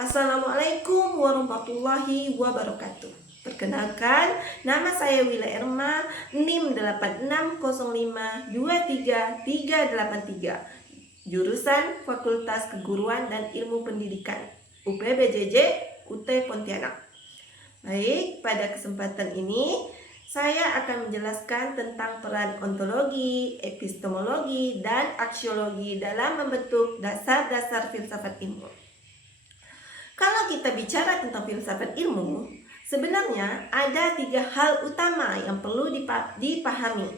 Assalamualaikum warahmatullahi wabarakatuh. Perkenalkan, nama saya Wila Erma, NIM 8605233383, jurusan Fakultas Keguruan dan Ilmu Pendidikan, UPBJJ, UT Pontianak. Baik, pada kesempatan ini saya akan menjelaskan tentang peran ontologi, epistemologi, dan aksiologi dalam membentuk dasar-dasar filsafat ilmu. Kalau kita bicara tentang filsafat ilmu, sebenarnya ada 3 hal utama yang perlu dipahami.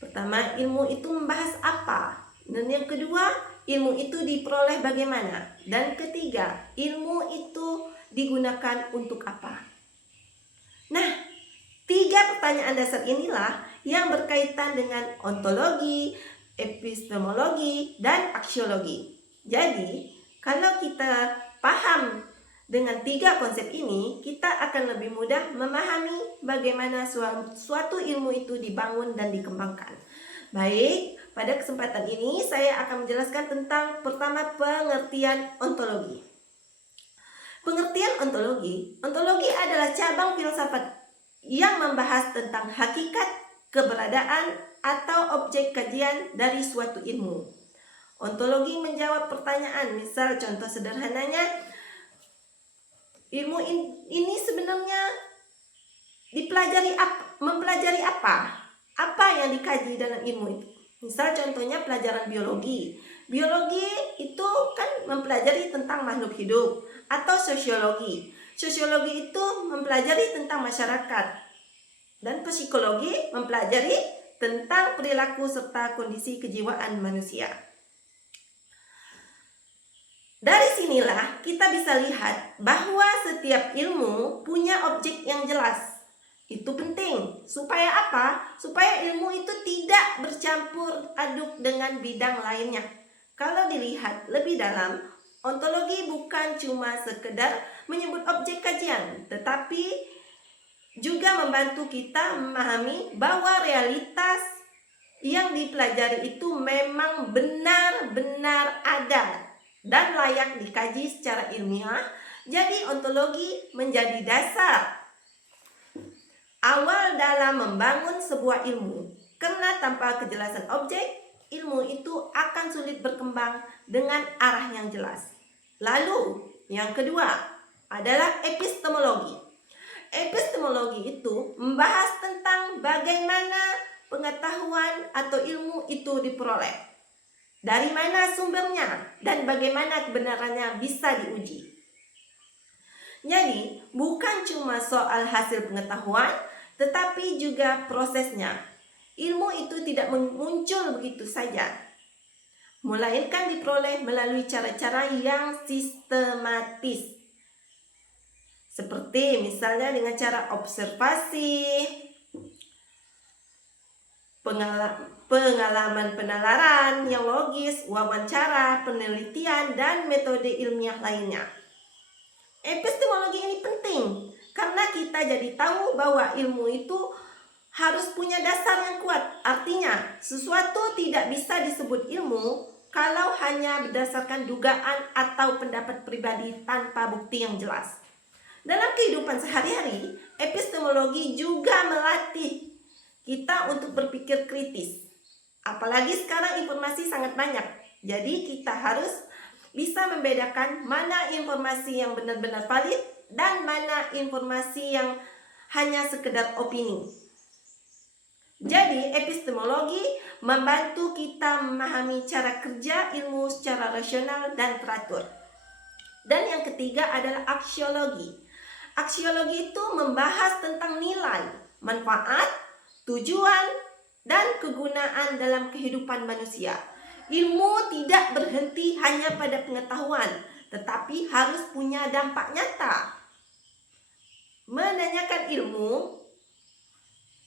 Pertama, ilmu itu membahas apa? Dan yang kedua, ilmu itu diperoleh bagaimana? Dan ketiga, ilmu itu digunakan untuk apa? Nah, 3 pertanyaan dasar inilah yang berkaitan dengan ontologi, epistemologi, dan aksiologi. Jadi, kalau kita paham dengan 3 konsep ini, kita akan lebih mudah memahami bagaimana suatu ilmu itu dibangun dan dikembangkan. Baik, pada kesempatan ini saya akan menjelaskan tentang pertama pengertian ontologi. Pengertian ontologi adalah cabang filsafat yang membahas tentang hakikat, keberadaan, atau objek kajian dari suatu ilmu. Ontologi menjawab pertanyaan, misal contoh sederhananya, ilmu ini sebenarnya mempelajari apa? Apa yang dikaji dalam ilmu itu? Misal contohnya pelajaran biologi. Biologi itu kan mempelajari tentang makhluk hidup. Atau sosiologi. Sosiologi itu mempelajari tentang masyarakat. Dan psikologi mempelajari tentang perilaku serta kondisi kejiwaan manusia. Dari sinilah kita bisa lihat bahwa setiap ilmu punya objek yang jelas. Itu penting. Supaya apa? Supaya ilmu itu tidak bercampur aduk dengan bidang lainnya. Kalau dilihat lebih dalam, ontologi bukan cuma sekedar menyebut objek kajian, tetapi juga membantu kita memahami bahwa realitas yang dipelajari itu memang benar-benar ada dan layak dikaji secara ilmiah. Jadi ontologi menjadi dasar awal dalam membangun sebuah ilmu. Karena tanpa kejelasan objek, ilmu itu akan sulit berkembang dengan arah yang jelas. Lalu, yang kedua adalah epistemologi. Epistemologi itu membahas tentang bagaimana pengetahuan atau ilmu itu diperoleh. Dari mana sumbernya dan bagaimana kebenarannya bisa diuji. Jadi, bukan cuma soal hasil pengetahuan, tetapi juga prosesnya. Ilmu itu tidak muncul begitu saja, melainkan diperoleh melalui cara-cara yang sistematis. Seperti misalnya dengan cara observasi, pengalaman penalaran yang logis, wawancara, penelitian, dan metode ilmiah lainnya. Epistemologi ini penting karena kita jadi tahu bahwa ilmu itu harus punya dasar yang kuat. Artinya, sesuatu tidak bisa disebut ilmu kalau hanya berdasarkan dugaan atau pendapat pribadi tanpa bukti yang jelas. Dalam kehidupan sehari-hari, epistemologi juga melatih kita untuk berpikir kritis. Apalagi sekarang informasi sangat banyak. Jadi kita harus bisa membedakan mana informasi yang benar-benar valid dan mana informasi yang hanya sekedar opini. Jadi epistemologi membantu kita memahami cara kerja ilmu secara rasional dan teratur. Dan yang ketiga adalah aksiologi. Aksiologi itu membahas tentang nilai, manfaat, tujuan, dan kegunaan dalam kehidupan manusia. Ilmu tidak berhenti hanya pada pengetahuan, tetapi harus punya dampak nyata. Menanyakan ilmu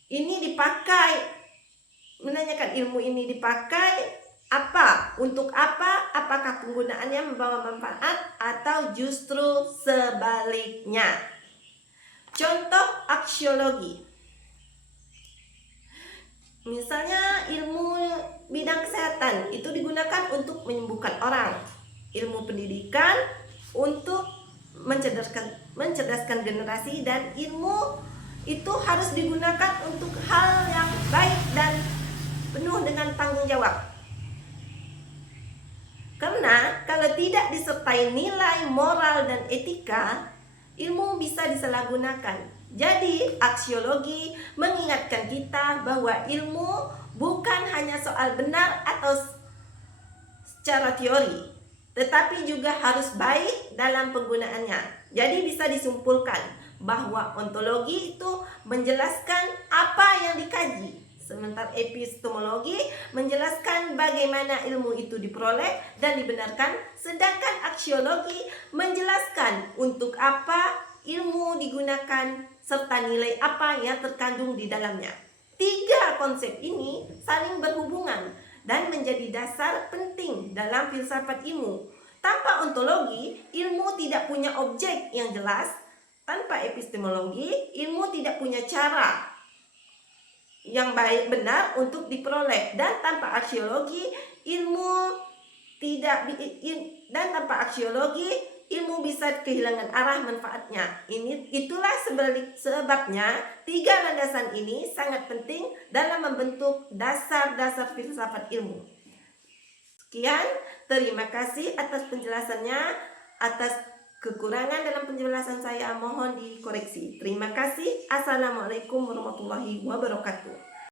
ini dipakai apa? Untuk apa? Apakah penggunaannya membawa manfaat atau justru sebaliknya? Contoh aksiologi. Misalnya ilmu bidang kesehatan itu digunakan untuk menyembuhkan orang. Ilmu pendidikan untuk mencerdaskan generasi, dan ilmu itu harus digunakan untuk hal yang baik dan penuh dengan tanggung jawab. Karena kalau tidak disertai nilai moral dan etika, ilmu bisa disalahgunakan. Jadi, aksiologi mengingatkan kita bahwa ilmu bukan hanya soal benar atau secara teori, tetapi juga harus baik dalam penggunaannya. Jadi bisa disimpulkan bahwa ontologi itu menjelaskan apa yang dikaji, sementara epistemologi menjelaskan bagaimana ilmu itu diperoleh dan dibenarkan, sedangkan aksiologi menjelaskan untuk apa ilmu digunakan serta nilai apa yang terkandung di dalamnya. Tiga konsep ini saling berhubungan dan menjadi dasar penting dalam filsafat ilmu. Tanpa ontologi, ilmu tidak punya objek yang jelas. Tanpa epistemologi, ilmu tidak punya cara yang baik benar untuk diperoleh. Dan tanpa aksiologi, ilmu bisa kehilangan arah manfaatnya. Itulah sebabnya tiga landasan ini sangat penting dalam membentuk dasar-dasar filsafat ilmu. Sekian, terima kasih atas penjelasannya. Atas kekurangan dalam penjelasan saya mohon dikoreksi. Terima kasih. Assalamualaikum warahmatullahi wabarakatuh.